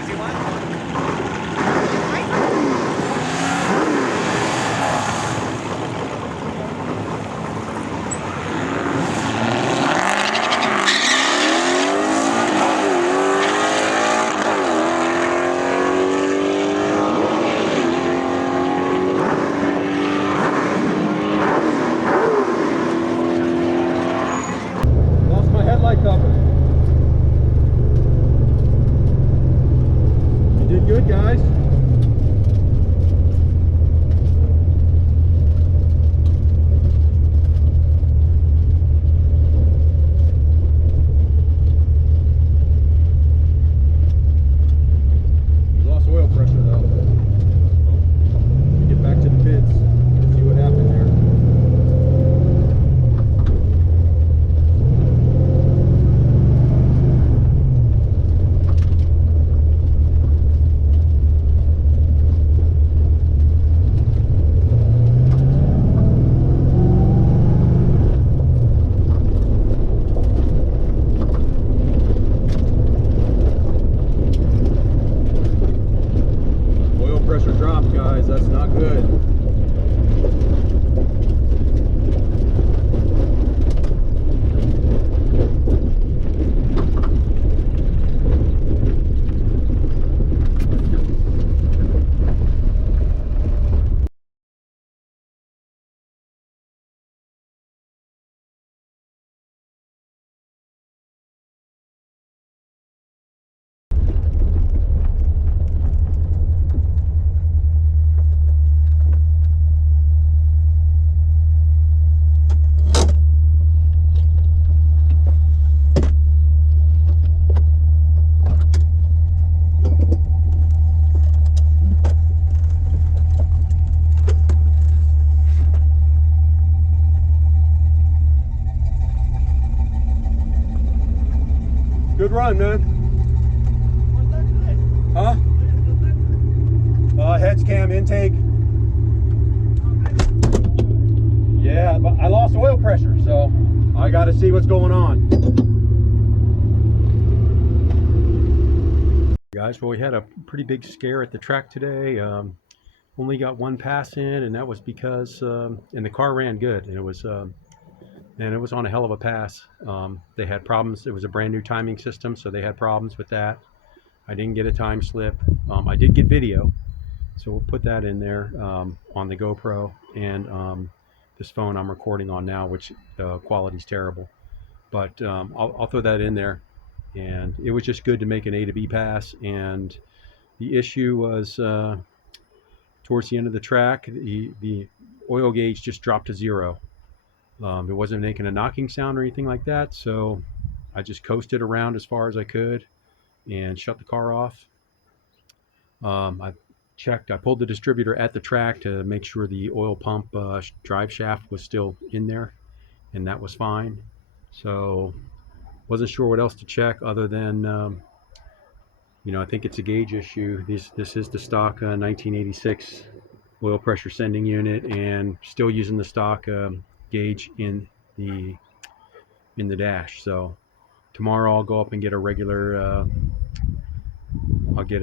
does he want? Lost my headlight cover. You did good, guys. We lost oil pressure though. Get back to the pits. See what happened there. Oil pressure dropped, guys. That's not good. Good run, man. Huh? Heads cam intake. Yeah, but I lost oil pressure, so I got to see what's going on. Guys, well, we had a pretty big scare at the track today. Only got one pass in, and that was because, and the car ran good, and it was on a hell of a pass. They had problems. It was a brand new timing system, so they had problems with that. I didn't get a time slip. I did get video, so we'll put that in there on the GoPro and this phone I'm recording on now, which the quality's terrible. But I'll throw that in there. And it was just good to make an A to B pass. And the issue was towards the end of the track, the oil gauge just dropped to zero. It wasn't making a knocking sound or anything like that, so I just coasted around as far as I could and shut the car off. I pulled the distributor at the track to make sure the oil pump drive shaft was still in there, and that was fine. So wasn't sure what else to check other than, I think it's a gauge issue. This is the stock 1986 oil pressure sending unit, and still using the stock gauge in the dash. So tomorrow I'll go up and get a regular. I'll get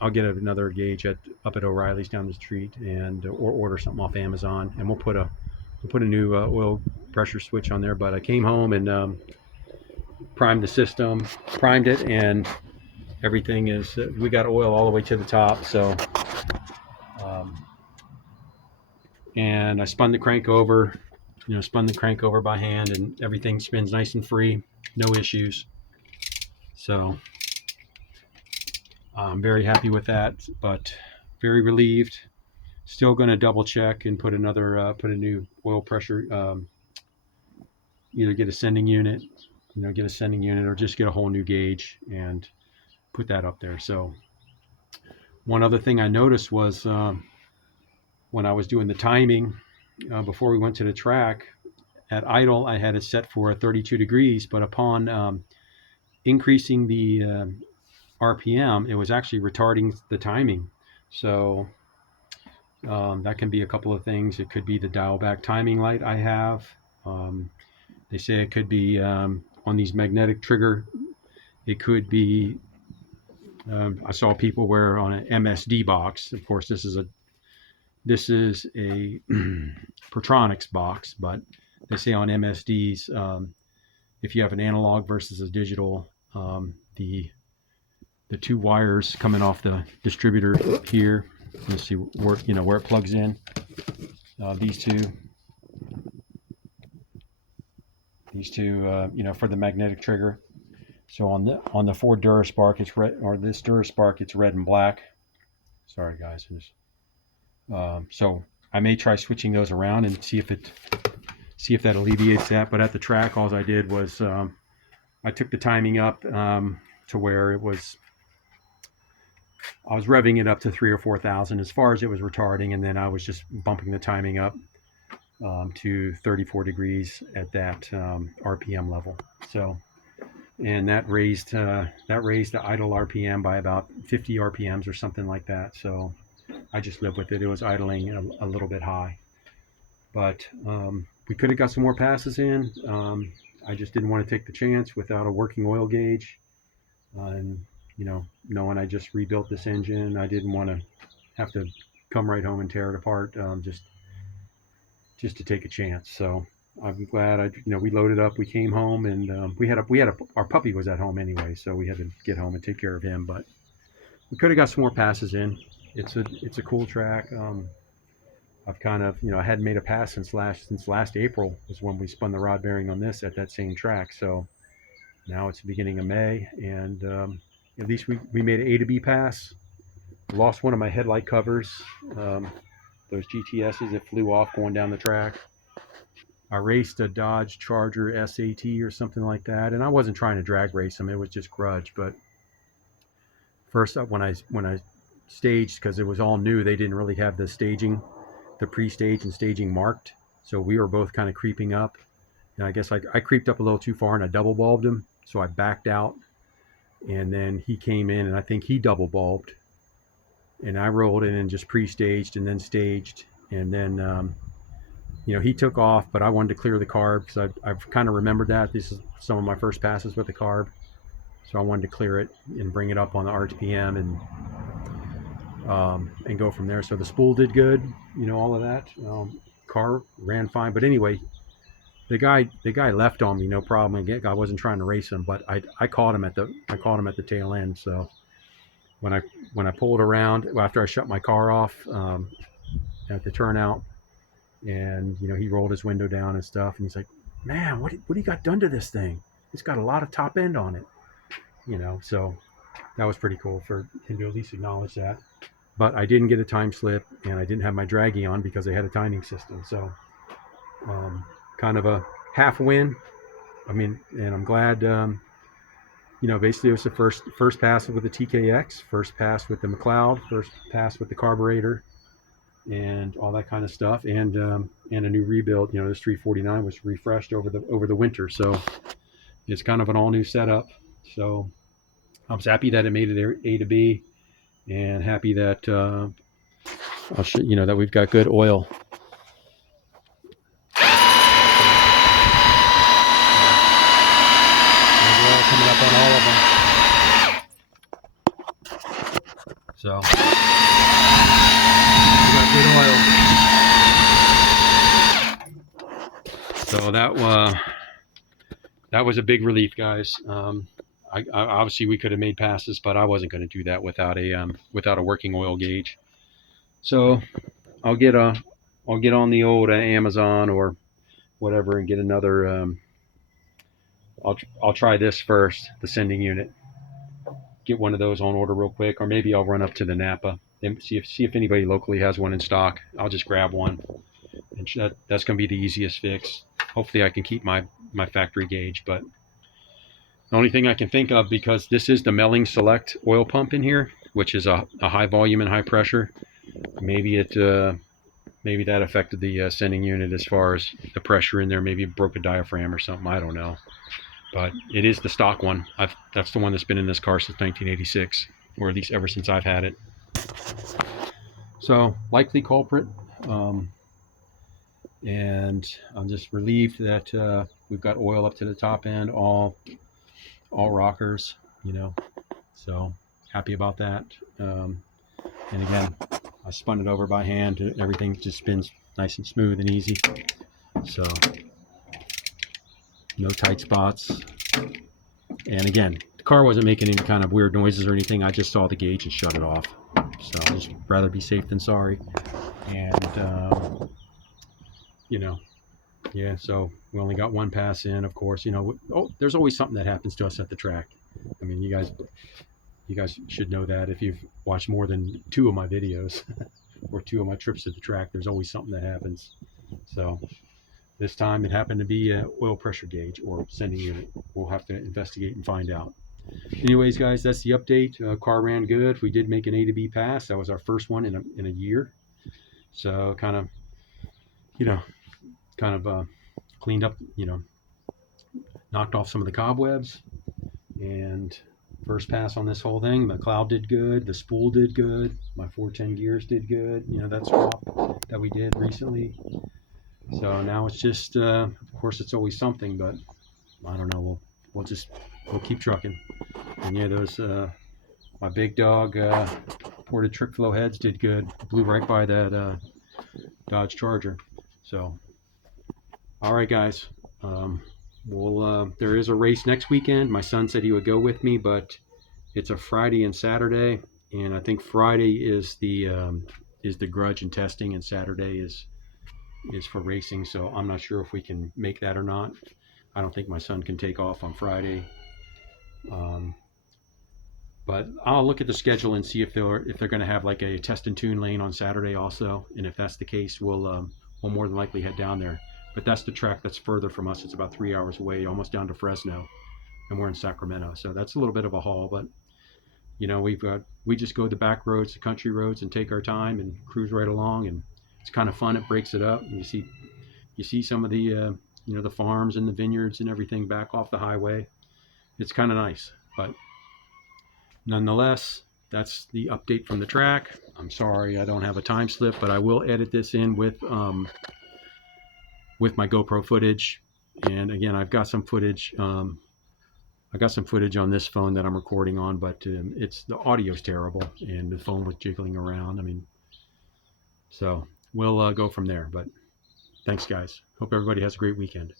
another gauge up at O'Reilly's down the street, and or order something off Amazon, and we'll put a new oil pressure switch on there. But I came home and primed the system, and everything is. We got oil all the way to the top. So. And I spun the crank over by hand, and everything spins nice and free, no issues. So I'm very happy with that, but very relieved. Still going to double check and put a new oil pressure, either get a sending unit, or just get a whole new gauge and put that up there. So one other thing I noticed was when I was doing the timing before we went to the track, at idle I had it set for 32 degrees, but upon increasing the RPM, it was actually retarding the timing. So that can be a couple of things. It could be the dial back timing light I have. They say it could be on these magnetic trigger. It could be I saw people wear on an MSD box. Of course, this is a Protronics box, but they say on MSDs, if you have an analog versus a digital, the two wires coming off the distributor here. Let's see where it plugs in. These two, for the magnetic trigger. So on the Ford DuraSpark, it's red, or this DuraSpark, it's red and black. Sorry guys. So I may try switching those around and see if that alleviates that. But at the track, all I did was I took the timing up to where I was revving it up to 3,000 or 4,000 as far as it was retarding, and then I was just bumping the timing up to 34 degrees at that RPM level. So, and that raised the idle RPM by about 50 RPMs or something like that. So I just lived with it. It was idling a little bit high, but we could have got some more passes in. I just didn't want to take the chance without a working oil gauge, and knowing I just rebuilt this engine, I didn't want to have to come right home and tear it apart just to take a chance. So I'm glad we loaded up. We came home, and our puppy was at home anyway, so we had to get home and take care of him. But we could have got some more passes in. It's a cool track. I've kind of I hadn't made a pass since last April was when we spun the rod bearing on this at that same track. So now it's the beginning of May, and at least we made an A to B pass. Lost one of my headlight covers. Those GTSs that flew off going down the track. I raced a Dodge Charger SAT or something like that, and I wasn't trying to drag race them. It was just grudge. But first, when I staged, because it was all new, they didn't really have the pre-stage and staging marked. So we were both kind of creeping up, and I guess I creeped up a little too far, and I double bulbed him. So I backed out, and then he came in, and I think he double bulbed, and I rolled in and just pre-staged and then staged, and then he took off, but I wanted to clear the carb because I've kind of remembered that this is some of my first passes with the carb, so I wanted to clear it and bring it up on the RPM and go from there. So the spool did good, all of that. Car ran fine, but anyway, the guy left on me, no problem. Again, I wasn't trying to race him, but I caught him at the tail end. So when I pulled around after I shut my car off at the turnout, and he rolled his window down and stuff, and he's like, "Man, what do you got done to this thing? It's got a lot of top end on it." So that was pretty cool for him to at least acknowledge that. But I didn't get a time slip, and I didn't have my Dragy on because they had a timing system. So kind of a half win. And I'm glad. Basically it was the first pass with the TKX, first pass with the McLeod, first pass with the carburetor, and all that kind of stuff, and a new rebuild. This 349 was refreshed over the winter, so it's kind of an all new setup. So I was happy that it made it A to B, and happy that that we've got good oil. Coming up on all of them. So we got good oil. So that was a big relief, guys. I obviously we could have made passes, but I wasn't going to do that without a working oil gauge. So I'll get on the old Amazon or whatever and get another. I'll try this first, the sending unit. Get one of those on order real quick, or maybe I'll run up to the Napa and see if anybody locally has one in stock. I'll just grab one, and that's going to be the easiest fix. Hopefully I can keep my factory gauge, but the only thing I can think of, because this is the Melling Select oil pump in here, which is a high volume and high pressure, maybe that affected the sending unit as far as the pressure in there. Maybe it broke a diaphragm or something. I don't know. But it is the stock one. That's the one that's been in this car since 1986, or at least ever since I've had it. So likely culprit, and I'm just relieved that we've got oil up to the top end, all rockers, So happy about that. And again, I spun it over by hand. Everything just spins nice and smooth and easy. So no tight spots. And again, the car wasn't making any kind of weird noises or anything. I just saw the gauge and shut it off. So I'd just rather be safe than sorry. And you know, yeah, so we only got one pass in, of course. There's always something that happens to us at the track. I mean, you guys should know that if you've watched more than 2 of my videos or 2 of my trips to the track. There's always something that happens. So this time it happened to be an oil pressure gauge or sending unit. We'll have to investigate and find out. Anyways, guys, that's the update. Car ran good. We did make an A to B pass. That was our first one in a year. So kind of cleaned up, knocked off some of the cobwebs. And first pass on this whole thing. McLeod did good. The Spool did good. My 410 gears did good. That swap that we did recently. So now it's just, of course, it's always something, but I don't know. We'll keep trucking. And yeah, those my big dog ported trick flow heads did good. Blew right by that Dodge Charger. So, all right, guys. There is a race next weekend. My son said he would go with me, but it's a Friday and Saturday, and I think Friday is the grudge and testing, and Saturday is for racing. So I'm not sure if we can make that or not. I don't think my son can take off on Friday. But I'll look at the schedule and see if they're going to have like a test and tune lane on Saturday also, and if that's the case, we'll more than likely head down there. But that's the track that's further from us. It's about 3 hours away, almost down to Fresno, and we're in Sacramento. So that's a little bit of a haul, but we just go the back roads, the country roads, and take our time and cruise right along, and it's kind of fun. It breaks it up. And you see some of the the farms and the vineyards and everything back off the highway. It's kind of nice, but nonetheless, that's the update from the track. I'm sorry I don't have a time slip, but I will edit this in with my GoPro footage. And again, I've got some footage. I got some footage on this phone that I'm recording on, but the audio's terrible, and the phone was jiggling around. I mean, so we'll go from there. But thanks, guys. Hope everybody has a great weekend.